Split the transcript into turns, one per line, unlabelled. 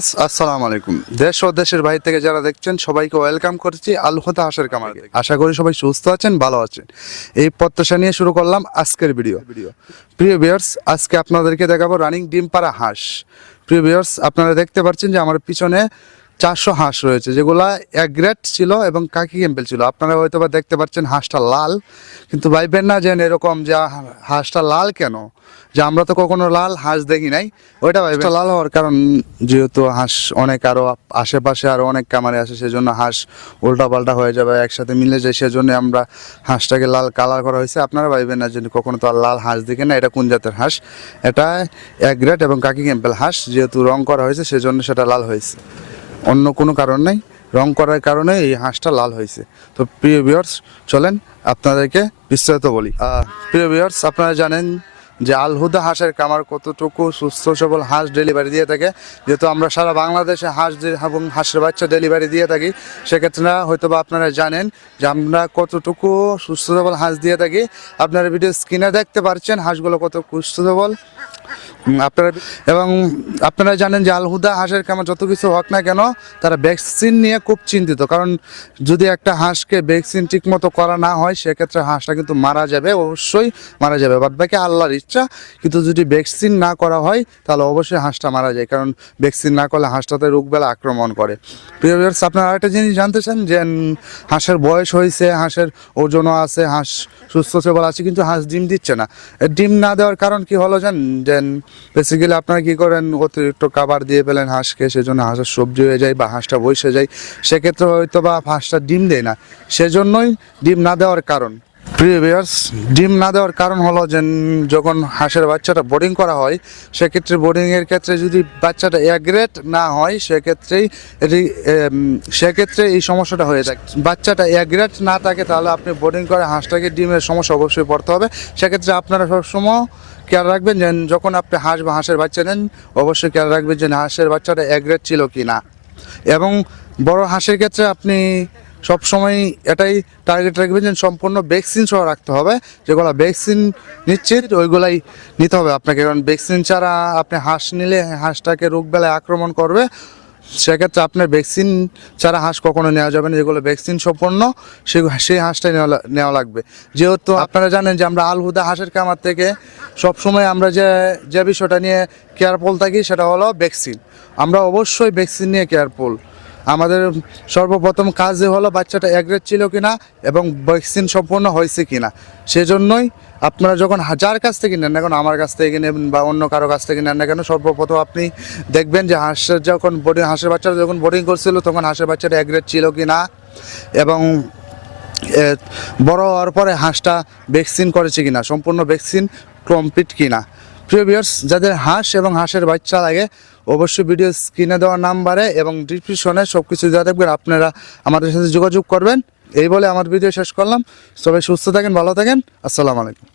Viewers, আসসালামু আলাইকুম। দেশ ও দেশের বাইরে থেকে যারা দেখছেন, সবাইকে ওয়েলকাম করছি আলহতা হাঁসের কামার আশা করি সবাই সুস্থ আছেন, ভালো আছেন। এই প্রত্যাশা নিয়ে শুরু করলাম আজকের ভিডিও। প্রিয় ভিউয়ার্স, আজকে আপনাদেরকে দেখাবো রানিং ডিম পাড়া হাঁস। প্রিয় ভিউয়ার্স, আপনারা দেখতে পাচ্ছেন যে আমার পিছনে চারশো হাঁস রয়েছে, যেগুলা এক গ্রেড ছিল এবং কাকি ক্যাম্পেল ছিল। আপনারা হয়তো বা দেখতে পাচ্ছেন হাঁসটা লাল, কিন্তু ভাইবেন না যে এরকম যে হাঁসটা লাল কেন? যে আমরা তো কখনো লাল হাঁস দেখি নাই। ওইটা ভাইবেন লাল হওয়ার কারণ যেহেতু হাঁস অনেক আরও আশেপাশে আরও অনেক কামারে আসে, সেজন্য হাঁস উল্টা পাল্টা হয়ে যাবে, একসাথে মিলে যায়, সেজন্য আমরা হাঁসটাকে লাল কালার করা হয়েছে। আপনারা ভাইবেন না যে কখনো তো আর লাল হাঁস দেখে না, এটা কোন জাতের হাঁস? এটা এক গ্রেড এবং কাকি ক্যাম্পেল হাঁস, যেহেতু রং করা হয়েছে, সেজন্য সেটা লাল হয়েছে। অন্য কোনো কারণ নেই, রং করার কারণে এই হাঁসটা লাল হয়েছে। তো প্রিয় ভিউয়ার্স চলেন আপনাদেরকে বিস্তারিত বলি। প্রিয় ভিউয়ার্স আপনারা জানেন যে আলহুদা হাঁসের কামার কতটুকু সুস্থ সবল হাঁস ডেলিভারি দিয়ে থাকে। যেহেতু আমরা সারা বাংলাদেশে হাঁস এবং হাঁসের বাচ্চা ডেলিভারি দিয়ে থাকি, সেক্ষেত্রে হয়তো বা আপনারা জানেন যে আমরা কতটুকু সুস্থ সবল হাঁস দিয়ে থাকি। আপনারা ভিডিও স্ক্রিনে দেখতে পাচ্ছেন হাঁসগুলো কত সুস্থ সবল। আপনারা এবং আপনারা জানেন যে আলহুদা হাঁসের কামার যত কিছু হোক না কেন, তারা ভ্যাকসিন নিয়ে খুব চিন্তিত। কারণ যদি একটা হাঁসকে ভ্যাকসিন ঠিক মতো করা না হয়, সেক্ষেত্রে হাঁসটা কিন্তু মারা যাবে, অবশ্যই মারা যাবে। বাদ বাকি আল্লাহর ইচ্ছা কিন্তু যদি ভ্যাকসিন না করা হয়, তাহলে অবশ্যই হাঁসটা মারা যায়। কারণ ভ্যাকসিন না করলে হাঁসটাতে রোগবেলা আক্রমণ করে। প্রিয় আপনারা আরেকটা জিনিস জানতে চান যে, হাঁসের বয়স হয়েছে, হাঁসের ওজনও আছে, হাঁস সুস্থ সবল আছে, কিন্তু হাঁস ডিম দিচ্ছে না। ডিম না দেওয়ার কারণ কি হলো জান? যে বেসিক্যালি আপনারা কি করেন, অতিরিক্ত খাবার দিয়ে পেলেন হাঁসকে, সেজন্য হাঁসের সবজি হয়ে যায় বা হাঁসটা বসে যায়। সেক্ষেত্রে হয়তো বা হাঁসটা ডিম দেয় না। সেজন্যই ডিম না দেওয়ার কারণ। প্রিয় ডিম না দেওয়ার কারণ হলো যে, যখন হাঁসের বাচ্চাটা বোর্ডিং করা হয়, সেক্ষেত্রে বোর্ডিং এর ক্ষেত্রে যদি বাচ্চাটা অ্যাগ্রেট না হয়, সেক্ষেত্রেই সেক্ষেত্রে এই সমস্যাটা হয়ে থাকে। বাচ্চাটা অ্যাগ্রেট না থাকে, তাহলে আপনি বোর্ডিং করে হাঁসটাকে ডিমের সমস্যা অবশ্যই পড়তে হবে। সেক্ষেত্রে আপনারা সবসময় খেয়াল রাখবেন যে, যখন আপনি হাঁস বা হাঁসের বাচ্চা নেন, অবশ্যই খেয়াল রাখবেন যে, হাঁসের বাচ্চাটা অ্যাগ্রেট ছিল কি না এবং বড় হাঁসের ক্ষেত্রে আপনি সব সময় এটাই টার্গেট রাখবেন যে সম্পূর্ণ ভ্যাকসিন সহ রাখতে হবে। যেগুলো ভ্যাকসিন নিচ্ছে ওইগুলাই নিতে হবে আপনাকে। কারণ ভ্যাকসিন ছাড়া আপনি হাঁস নিলে হাঁসটাকে রোগবেলায় আক্রমণ করবে। সেক্ষেত্রে আপনার ভ্যাকসিন ছাড়া হাঁস কখনো নেওয়া যাবে না। যেগুলো ভ্যাকসিন সম্পন্ন সেই সেই হাঁসটাই নেওয়া নেওয়া লাগবে। যেহেতু আপনারা জানেন যে আমরা আলহুদা হাঁসের কামার থেকে সবসময় আমরা যে যে বিষয়টা নিয়ে কেয়ারফুল থাকি, সেটা হলো ভ্যাকসিন আমরা অবশ্যই ভ্যাকসিন নিয়ে কেয়ারফুল আমাদের সর্বপ্রথম কাজে হলো বাচ্চাটা অ্যাগ্রেড ছিল কিনা এবং ভ্যাকসিন সম্পূর্ণ হয়েছে কিনা। সেজন্যই আপনারা যখন হাজার কাছ থেকে নেন না কেন আমার কাছ থেকে নেবেন বা অন্য কারও কাছ থেকে নেন না কেন সর্বপ্রথম আপনি দেখবেন যে হাঁসের যখন বোর্ডিং হাঁসের বাচ্চারা যখন বোর্ডিং করছিল তখন হাঁসের বাচ্চাটা অ্যাগ্রেড ছিল কিনা এবং এ, বড় হওয়ার পরে হাঁসটা ভ্যাকসিন করেছে কিনা সম্পূর্ণ ভ্যাকসিন কমপ্লিট কিনা। প্রিয় ভিউয়ার্স, যাদের হাঁস এবং হাঁসের বাচ্চা লাগে, অবশ্যই ভিডিও স্ক্রিনে দেওয়া নাম্বারে এবং ডিসক্রিপশনে সব কিছু দেওয়া থাকবেন আপনারা আমাদের সাথে যোগাযোগ করবেন। এই বলে আমার ভিডিও শেষ করলাম। সবাই সুস্থ থাকেন, ভালো থাকেন। আসসালামু আলাইকুম।